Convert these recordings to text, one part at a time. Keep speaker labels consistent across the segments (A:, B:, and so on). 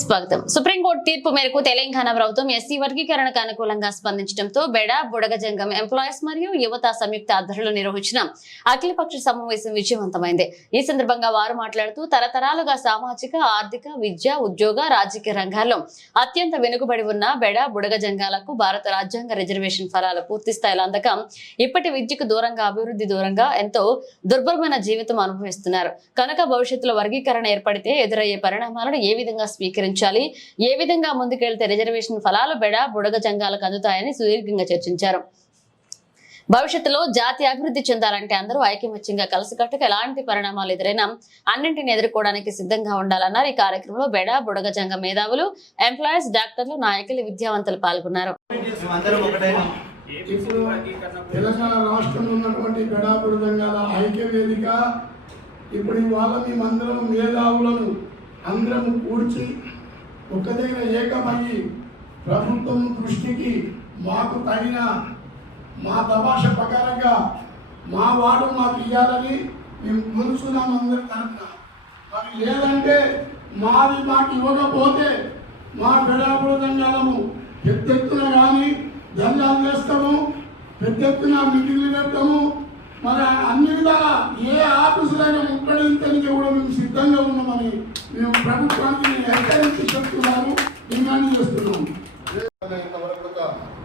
A: స్వాగతం. సుప్రీంకోర్టు తీర్పు మేరకు తెలంగాణ ప్రభుత్వం ఎస్సీ వర్గీకరణకు అనుకూలంగా స్పందించడంతో బెడ బుడగజంగం ఎంప్లాయీస్ మరియు యువత సంయుక్త ఆధ్వర్యంలో నిర్వహించిన అఖిలపక్ష సమావేశం విజయవంతమైంది. ఈ సందర్భంగా వారు మాట్లాడుతూ తరతరాలుగా సామాజిక ఆర్థిక విద్య ఉద్యోగ రాజకీయ రంగాల్లో అత్యంత వెనుకబడి ఉన్న బెడ బుడగజంగాలకు భారత రాజ్యాంగ రిజర్వేషన్ ఫలాలు పూర్తి స్థాయిలో అందక ఇప్పటి విద్యకు దూరంగా అభివృద్ధి దూరంగా ఎంతో దుర్భరమైన జీవితం అనుభవిస్తున్నారు. కనుక భవిష్యత్తులో వర్గీకరణ ఏర్పడితే ఎదురయ్యే పరిణామాలను ఏ విధంగా స్వీకరించాలి ఏ విధంగా ముందుకెళ్తే రిజర్వేషన్ ఫలాలు బెడ బుడగ జంగాలకు అందుతాయని సుదీర్ఘంగా చర్చించారు. భవిష్యత్తులో జాతి అభివృద్ధి చెందాలంటే అందరూ ఐకమత్యంగా కలిసికట్టుకు ఎలాంటి పరిణామాలు ఎదురైనా అన్నింటిని ఎదుర్కోవడానికి సిద్ధంగా ఉండాలన్నారు. ఈ కార్యక్రమంలో బెడ బుడగ జంగ మేధావులు ఎంప్లాయీస్ డాక్టర్లు నాయకులు విద్యావంతులు పాల్గొన్నారు.
B: ఇప్పుడు తెలంగాణ రాష్ట్రంలో ఉన్నటువంటి ఐక్య వేదిక ఇప్పుడు ఇవాళ మేమందరం మేధావులను అందరం కూర్చి ఒక దగ్గర ఏకమయ్యి ప్రభుత్వం దృష్టికి మాకు తగిన మా తమాష ప్రకారంగా మా వాడు మాకు ఇవ్వాలని మేము కొలుస్తున్నాం అందరి తరఫున మరి లేదంటే మాది మాకు ఇవ్వకపోతే మా పిడాపుడు దండాలము పెద్ద ఎత్తున కానీ దండాలు వేస్తాము పెద్ద ఎత్తున మీటింగ్లు పెడతాము. మరి అన్ని విధాల ఏ ఆఫీసులైనా ముట్టడించడానికి కూడా మేము సిద్ధంగా ఉన్నామని మేము ప్రభుత్వానికి హెచ్చరించి చెప్తున్నాము డిమాండ్ చేస్తున్నాము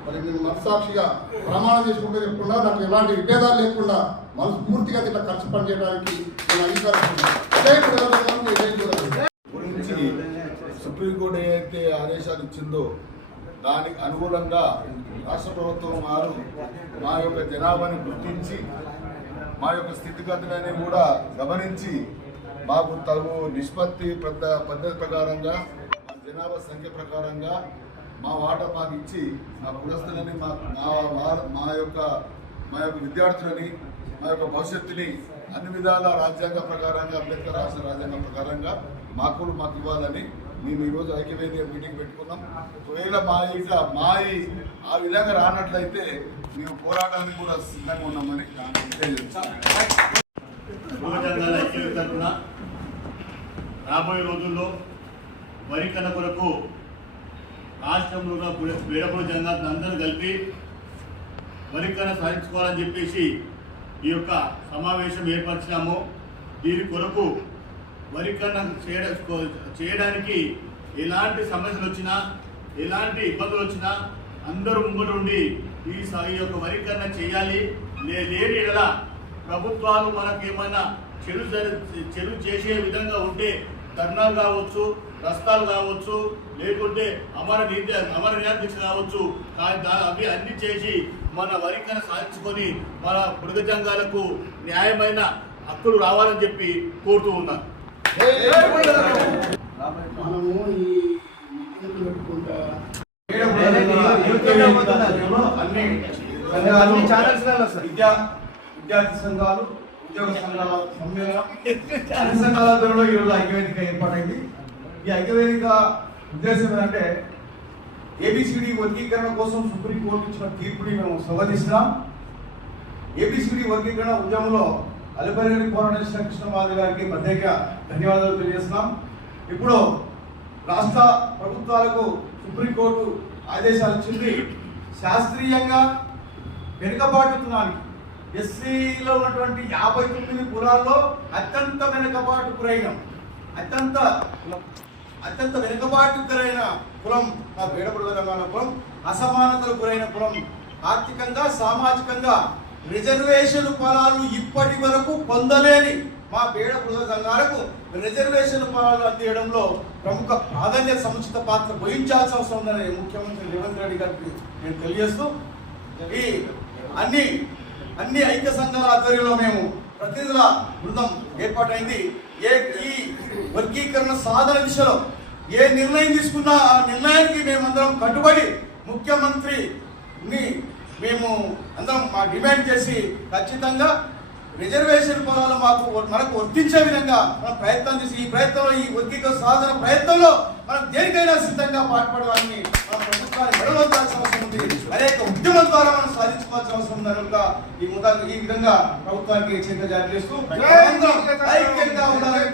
C: మరి నేను మనసాక్షిగా ప్రమాణం చేసుకుంటే చెప్పుకుండా నాకు ఎలాంటి విభేదాలు లేకుండా మనస్ఫూర్తిగా ఇట్లా ఖర్చు పనిచేయడానికి నేను అంగీకరిస్తున్నాను.
D: గురించి సుప్రీంకోర్టు ఏదైతే ఆదేశాలు ఇచ్చిందో దానికి అనుగుణంగా రాష్ట్ర ప్రభుత్వం వారు మా యొక్క జనాభాని గుర్తించి మా యొక్క స్థితిగతులని కూడా గమనించి మాకు తగు నిష్పత్తి పెద్ద పద్ధతి ప్రకారంగా జనాభా సంఖ్య ప్రకారంగా మా వాటా మాకు ఇచ్చి మా కులస్తులని మా మా యొక్క మా యొక్క విద్యార్థులని మా యొక్క భవిష్యత్తుని అన్ని విధాల రాజ్యాంగ ప్రకారంగా అంబేద్కర్ రాసిన రాజ్యాంగం ప్రకారంగా మాకు మాకు ఇవ్వాలని మేము ఈరోజు ఐక్యవేదిక మీటింగ్ పెట్టుకున్నాం. ఒకవేళ మా ఇక మా ఈ ఆ విధంగా రానట్లయితే మేము పోరాటానికి కూడా సిద్ధంగా ఉన్నామని
E: తెలియజేస్తాం. తరఫున రాబోయే రోజుల్లో వరి కన్న కొరకు రాష్ట్రంలో ఉన్న బీడపూడి జంగాలను అందరూ కలిపి వరి కన్న సాధించుకోవాలని చెప్పేసి ఈ యొక్క సమావేశం ఏర్పరిచినాము. దీని కొరకు వరి కన్న చేయడ చేయడానికి ఎలాంటి సమస్యలు వచ్చినా ఎలాంటి ఇబ్బందులు వచ్చినా అందరూ ముంగట ఉండి ఈ యొక్క వరి కన్న చేయాలి. లేని ఎడల ప్రభుత్వాలు మనకు ఏమైనా చెడు చెడు చేసే విధంగా ఉంటే ధర్నాలు కావచ్చు రస్తాలు కావచ్చు లేకుంటే అమర నీతి అమర నిరాదీక్ష కావచ్చు అవి అన్ని చేసి మన వరికన సాధించుకొని మన బుడగ జంగాలకు న్యాయమైన హక్కులు రావాలని చెప్పి కోరుతూ ఉన్నాను
B: మనము ఈ మీటింగ్ పెట్టుకుంటా
F: అన్ని ఛానల్స్లలో వస్తాయి. విద్యా విద్యార్థి సంఘాలు ఉద్యోగ సంఘాల సమ్మేళనం అన్ని సంఘాల ద్వారా ఈరోజు ఐక్యవేదిక ఏర్పాటైంది. ఈ ఐక్యవేదిక ఉద్దేశం ఏంటంటే ఏబిసిడి వర్గీకరణ కోసం సుప్రీంకోర్టు ఇచ్చిన తీర్పుని మేము స్వాగతిస్తున్నాం. ఏబిసిడి వర్గీకరణ ఉద్యమంలో అలిపరిగని పోరాటం చేసిన గారికి ప్రత్యేక ధన్యవాదాలు తెలియజేస్తున్నాం. ఇప్పుడు రాష్ట్ర ప్రభుత్వాలకు సుప్రీంకోర్టు ఆదేశాలు ఇచ్చింది. శాస్త్రీయంగా వెనుకబాటుతున్నానికి ఎస్సీలో ఉన్నటువంటి యాభై తొమ్మిది కులాల్లో అత్యంత వెనుకబాటు గురైన అత్యంత అత్యంత వెనుకబాటు గురైన కులం మా బేడపడు తెలంగాణ కులం అసమానతలు గురైన కులం ఆర్థికంగా సామాజికంగా రిజర్వేషన్ ఫలాలు ఇప్పటి వరకు పొందలేని మా పేడ బృహ సంఘాలకు రిజర్వేషన్ ఫలాలు అందించడంలో ప్రముఖ ప్రాధాన్యత సముచిత పాత్ర వహించాల్సిన అవసరం ఉందని ముఖ్యమంత్రి రేవంత్ రెడ్డి గారికి నేను తెలియజేస్తూ ఈ అన్ని అన్ని ఐక్య సంఘాల ఆధ్వర్యంలో మేము ప్రతినిధుల బృందం ఏర్పాటైంది. ఏ ఈ వర్గీకరణ సాధన దిశలో ఏ నిర్ణయం తీసుకున్నా ఆ నిర్ణయానికి మేమందరం కట్టుబడి ముఖ్యమంత్రిని మేము అందరం మా డిమాండ్ చేసి ఖచ్చితంగా రిజర్వేషన్ పొలాలు మాకు మనకు వర్తించే విధంగా మనం ప్రయత్నం చేసి ఈ ప్రయత్నంలో ఈ వర్గీకరణ సాధన ప్రయత్నంలో మనం దేనికైనా సిద్ధంగా పాటుపడడానికి మన ప్రభుత్వాన్ని మెడవచ్చాల్సిన అనేక ఉద్యమం ద్వారా మనం సాధించుకోవాల్సిన అవసరం ఉంది కనుక ఈ ముద ఈ విధంగా ప్రభుత్వానికి హెచ్చరిక జారీ చేస్తూ ఐక్యంగా ఉండాలని